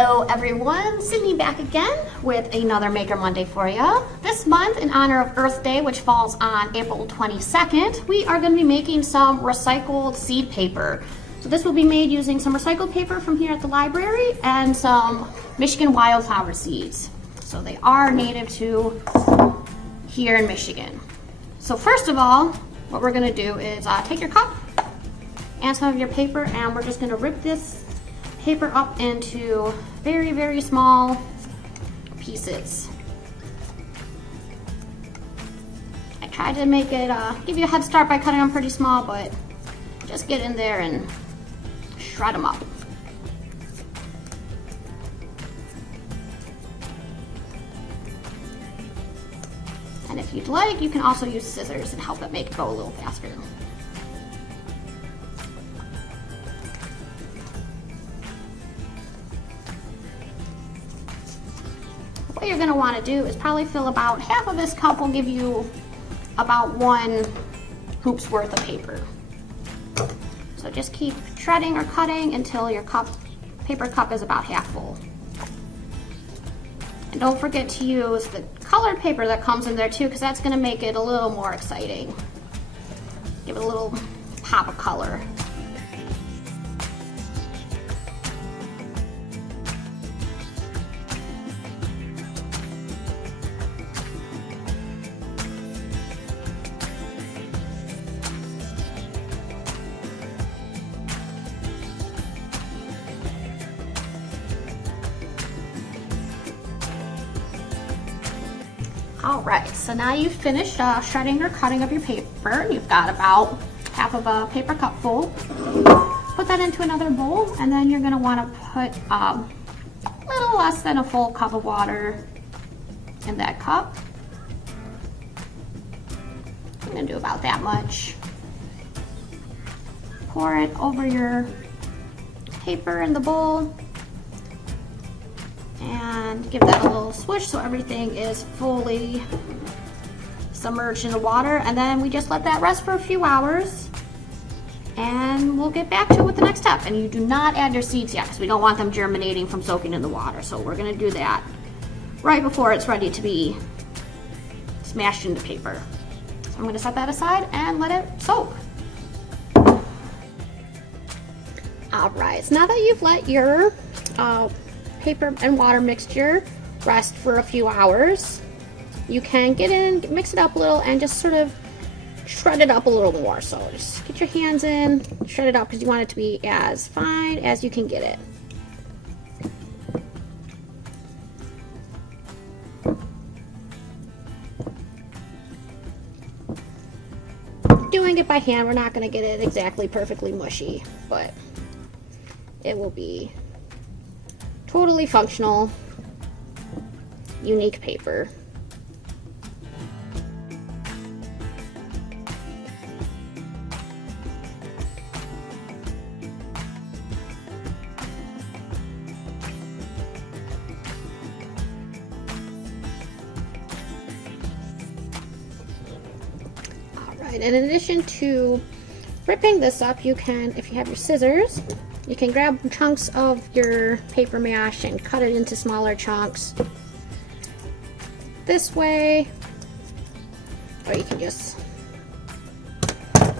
Hello everyone, Sydney back again with another Maker Monday for you. This month, in honor of Earth Day, which falls on April 22nd, we are going to be making some recycled seed paper. So this will be made using some recycled paper from here at the library and some Michigan wildflower seeds. So they are native to here in Michigan. So first of all, what we're going to do is take your cup and some of your paper, and we're just going to rip this paper up into very, very small pieces. I tried to make it give you a head start by cutting them pretty small, but just get in there and shred them up. And if you'd like, you can also use scissors and help it make it go a little faster. What you're going to want to do is probably fill about half of this cup will give you about 1 hoop's worth of paper. So just keep shredding or cutting until your paper cup is about half full. And don't forget to use the colored paper that comes in there too, because that's going to make it a little more exciting. Give it a little pop of color. All right, so now you've finished shredding or cutting of your paper. You've got about half of a paper cup full. Put that into another bowl, and then you're gonna wanna put a little less than a full cup of water in that cup. I'm gonna do about that much. Pour it over your paper in the bowl, and give that a little swish so everything is fully submerged in the water, and then we just let that rest for a few hours, and we'll get back to it with the next step. And you do not add your seeds yet because we don't want them germinating from soaking in the water, so we're going to do that right before it's ready to be smashed into paper. So I'm going to set that aside and let it soak. All right, so now that you've let your paper and water mixture rest for a few hours, you can get in, mix it up a little, and just sort of shred it up a little more. So just get your hands in, shred it up because you want it to be as fine as you can get it. Doing it by hand, we're not going to get it exactly perfectly mushy, but it will be totally functional, unique paper. All right, and in addition to ripping this up, you can, if you have your scissors, you can grab chunks of your paper mash and cut it into smaller chunks this way, or you can just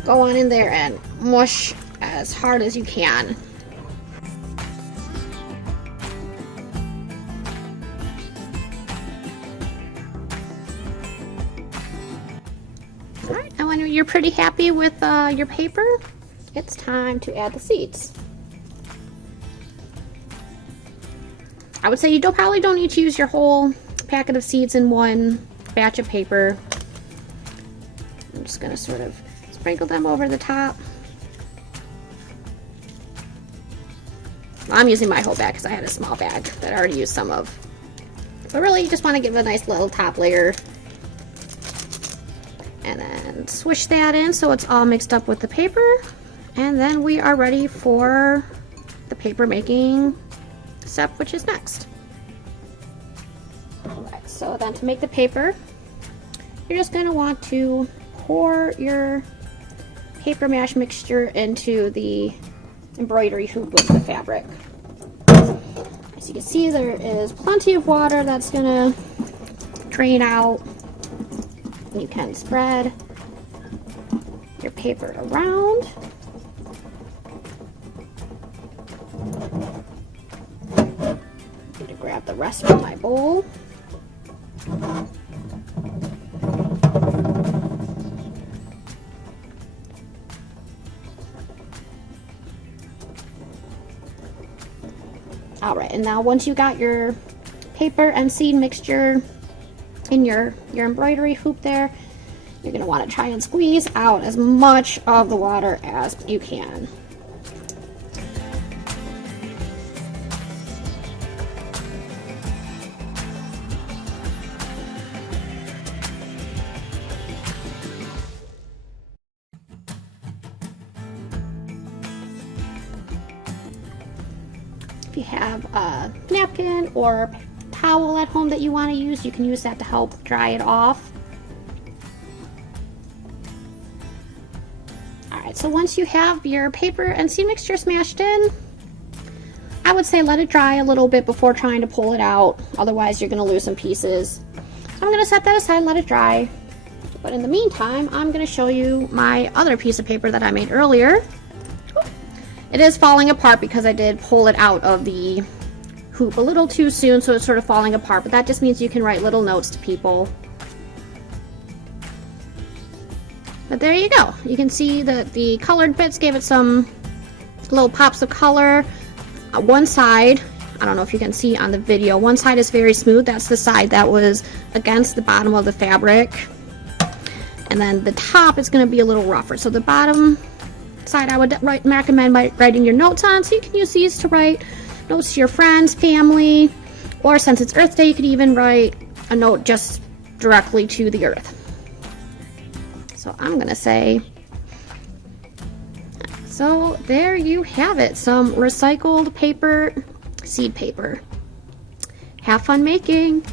go on in there and mush as hard as you can. All right, and when you're pretty happy with your paper, it's time to add the seeds. I would say you probably don't need to use your whole packet of seeds in one batch of paper. I'm just going to sort of sprinkle them over the top. Well, I'm using my whole bag because I had a small bag that I already used some of. But really, you just want to give it a nice little top layer. And then swish that in so it's all mixed up with the paper. And then we are ready for the paper making step, which is next. Alright, so then to make the paper, you're just going to want to pour your paper mash mixture into the embroidery hoop with the fabric. As you can see, there is plenty of water that's gonna drain out. You can spread your paper around. I'm going to grab the rest from my bowl. All right, and now once you got your paper and seed mixture in your embroidery hoop there, you're going to want to try and squeeze out as much of the water as you can. If you have a napkin or towel at home that you want to use, you can use that to help dry it off. Alright, so once you have your paper and seed mixture smashed in, I would say let it dry a little bit before trying to pull it out, otherwise you're going to lose some pieces. So I'm going to set that aside and let it dry. But in the meantime, I'm going to show you my other piece of paper that I made earlier. It is falling apart because I did pull it out of the hoop a little too soon, so it's sort of falling apart, but that just means you can write little notes to people. But there you go. You can see that the colored bits gave it some little pops of color. One side, I don't know if you can see on the video, one side is very smooth. That's the side that was against the bottom of the fabric. And then the top is going to be a little rougher. So the bottom side I would recommend writing your notes on, so you can use these to write notes to your friends, family, or since it's Earth Day, you could even write a note just directly to the earth. So I'm going to say, so there you have it, some recycled paper, seed paper. Have fun making!